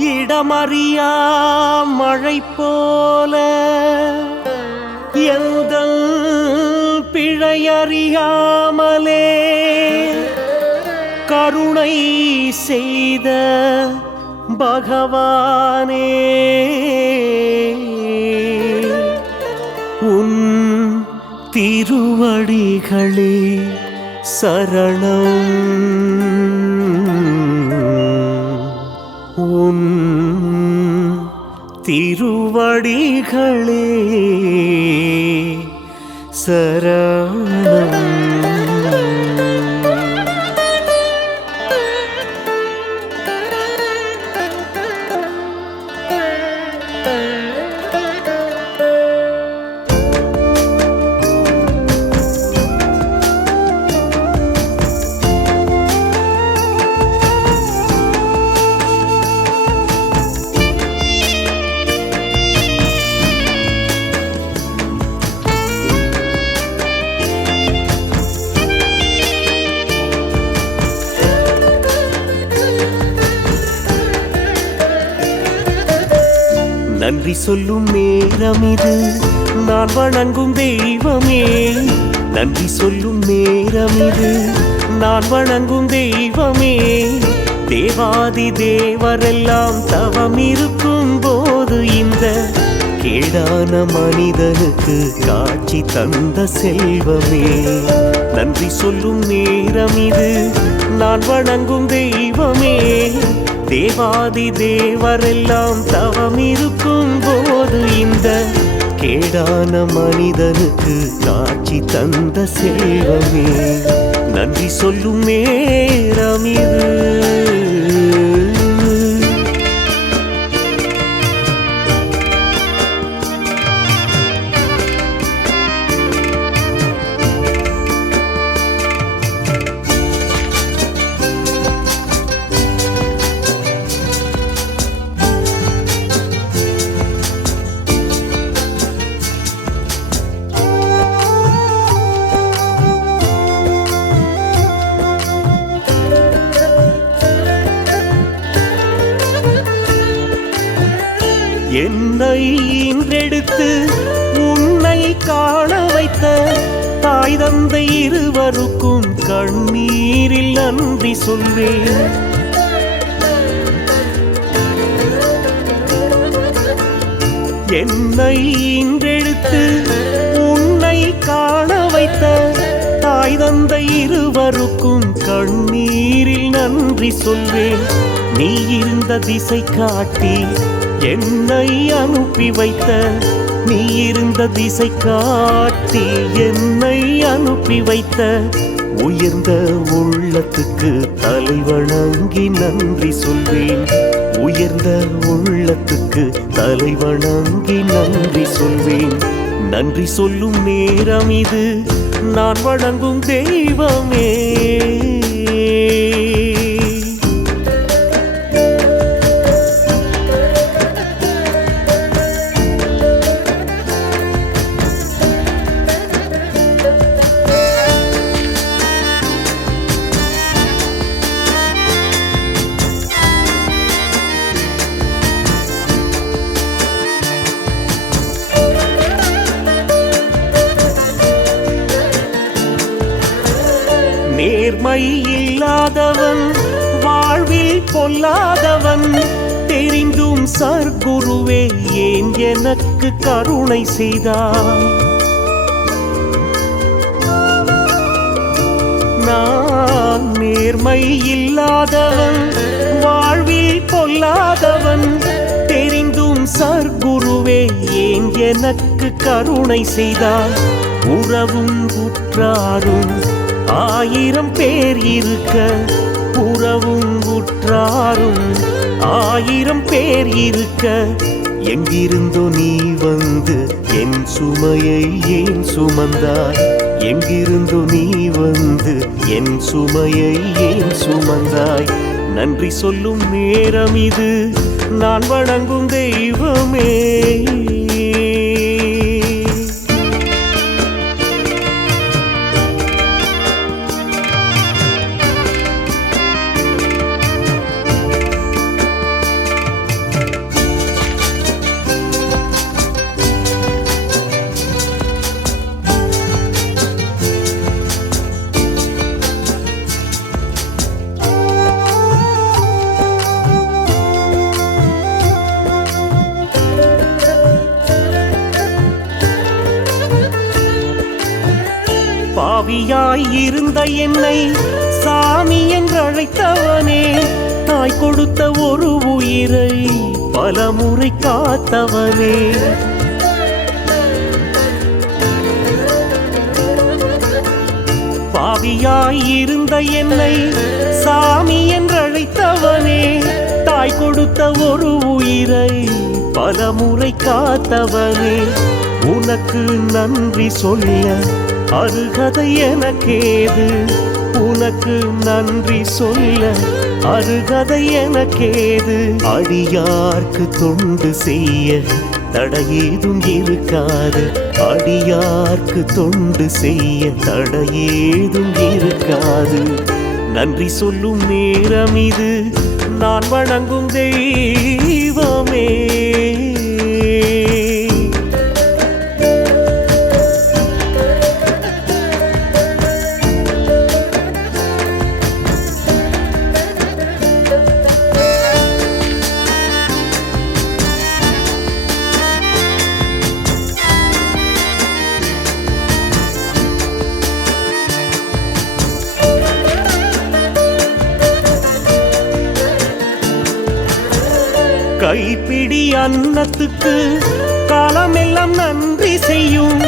இடமறியா மழை போல எந்தன் பிழையறியாமலே கருணை செய்த பகவானே, உன் திருவடிகளே சரணம். உன் திருவடிகளே சரணம். நன்றி சொல்லும் நேரம் இது, நான் வணங்கும் தெய்வமே. நன்றி சொல்லும் நேரம் இது, நான் வணங்கும் தெய்வமே. தேவாதி தேவரெல்லாம் தவம் இருக்கும் போது இந்த கேடான மனிதனுக்கு காட்சி தந்த செல்வமே. நன்றி சொல்லும் நேரம் இது, நான் வணங்கும் தெய்வமே. தேவாதி தேவரெல்லாம் தவம் இருக்கும் போது இந்த கேடான மனிதனுக்கு காட்சி தந்த செல்வமே. நன்றி சொல்லும் நேரம் இது. என்னை ஈன்றெடுத்து உன்னை காண வைத்த தாய் தந்தை இருவருக்கும் கண்ணீரில் நன்றி சொல்வேன். என்னை ஈன்றெடுத்து உன்னை காண வைத்த தாய் தந்தை இருவருக்கும் கண்ணீரில் நன்றி சொல்வேன். நீ இருந்த திசை காட்டி என்னை அனுப்பி வைத்த, நீ இருந்த திசை காட்டி என்னை அனுப்பி வைத்த உயர்ந்த உள்ளத்துக்கு தலை வணங்கி நன்றி சொல்வேன். உயர்ந்த உள்ளத்துக்கு தலை வணங்கி நன்றி சொல்வேன். நன்றி சொல்லும் நேரம் இது, நான் வணங்கும் தெய்வமே. நேர்மை இல்லாதவன், வாழ்வில் பொல்லாதவன், தெரிந்தும் சர்க்குருவே ஏன் எனக்கு கருணை செய்தார்? நான் நேர்மை இல்லாதவன், வாழ்வில் பொல்லாதவன், தெரிந்தும் சர்க்குருவே ஏன் எனக்கு கருணை செய்தார்? உறவும் உற்றாரும் ஆயிரம் பேர் இருக்க, உறவும் உற்றாரும் ஆயிரம் பேர் இருக்க, எங்கிருந்தோ நீ வந்து என் சுமையை ஏன் சுமந்தாய்? எங்கிருந்தோ நீ வந்து என் சுமையை ஏன் சுமந்தாய்? நன்றி சொல்லும் நேரம் இது, நான் வணங்கும் தெய்வமே. பாவியாய் இருந்த என்னை சாமி என்றழைத்தவனே, தாய் கொடுத்த ஒரு உயிரை பலமுறை காத்தவனே. பாவியாய் இருந்த என்னை சாமி என்றழைத்தவனே, தாய் கொடுத்த ஒரு உயிரை பலமுறை காத்தவனே. உனக்கு நன்றி சொல்ல அருகதை எனக்கேது, உனக்கு நன்றி சொல்ல அருகதை எனக்கேது. அடியார்க்கு தொண்டு செய்ய தடையேதும் இருக்காது, அடியார்க்கு தொண்டு செய்ய தடையேதும் இருக்காது. நன்றி சொல்லும் நேரம் இது, நான் வணங்கும் தெய்வமே. கைப்பிடி அன்னத்துக்கு காலமெல்லாம் நன்றி செய்யும்,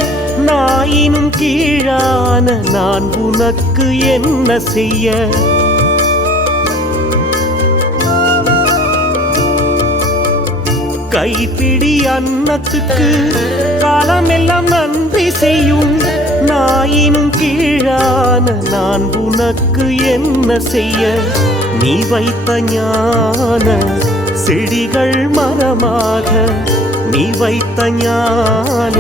நாயினும் கீழான நான் உனக்கு என்ன செய்ய. கைப்பிடி அன்னத்துக்கு காலமெல்லாம் நன்றி செய்யும், நாயினும் கீழான நான் உனக்கு என்ன செய்ய. நீ வைத்த ஞான செடிகள் மரமாக, நீ வைத்த ஞான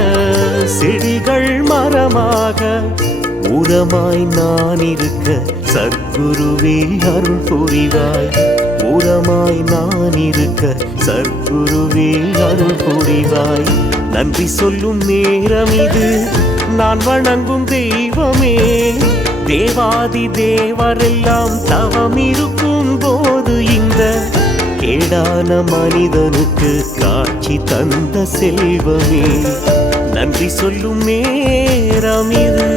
செடிகள் மரமாக, உரமாய் நான் இருக்க சத்குருவே அருள் புரிவாய். உரமாய் நான் இருக்க சத்குருவே அருள் புரிவாய். நன்றி சொல்லும் நேரம் இது, நான் வணங்கும் தெய்வமே. தேவாதி தேவரெல்லாம் தவம் இருக்கும் போது இந்த கேடான மனிதனுக்கு காட்சி தந்த செல்வமே. நன்றி சொல்லும் நேரம் இது.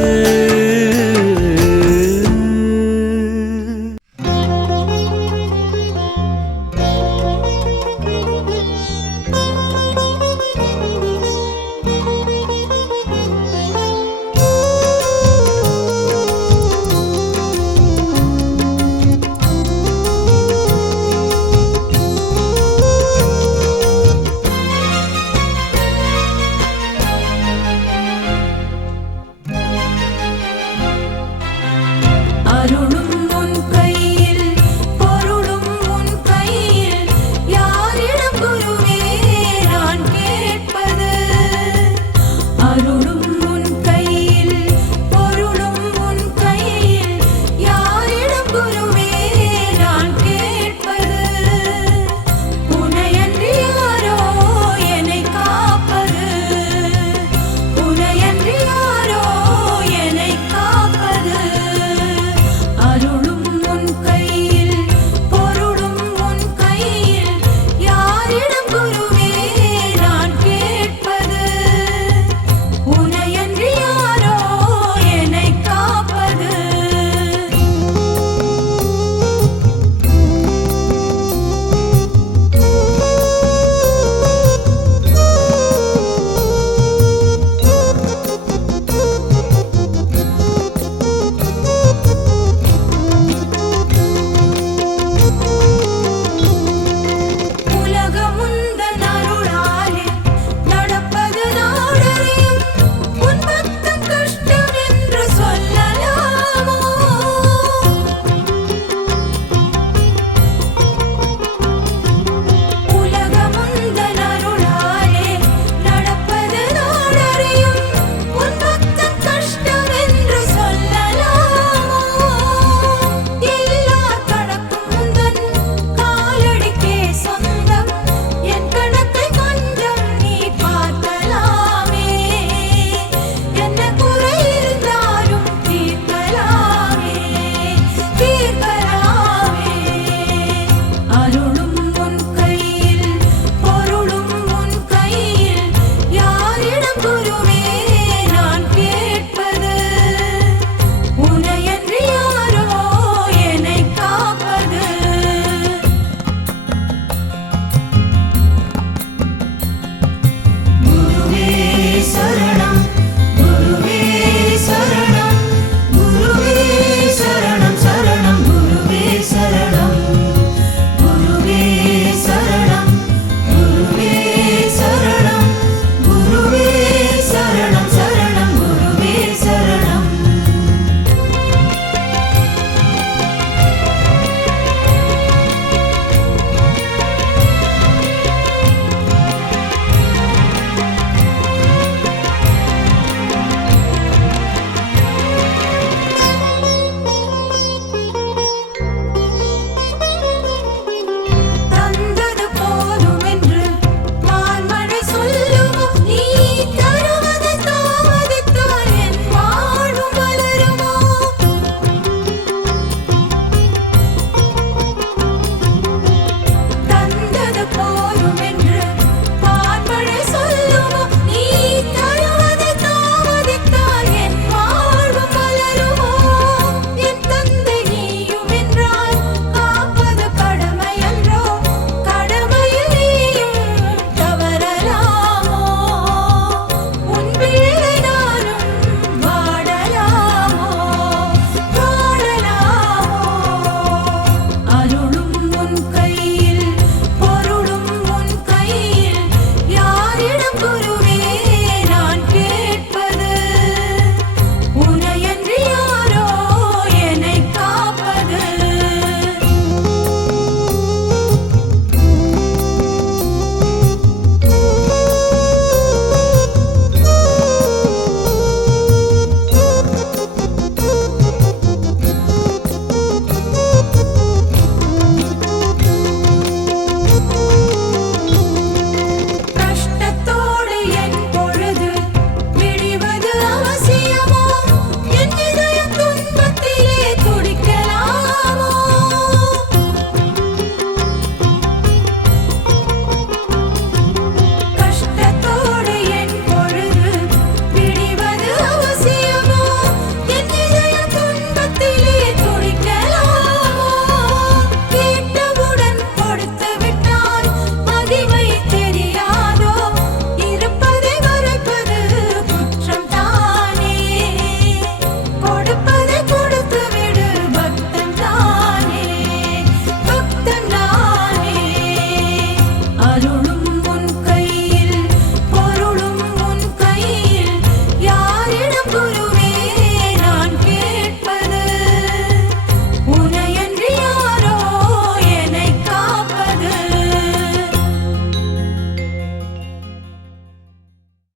அருளும்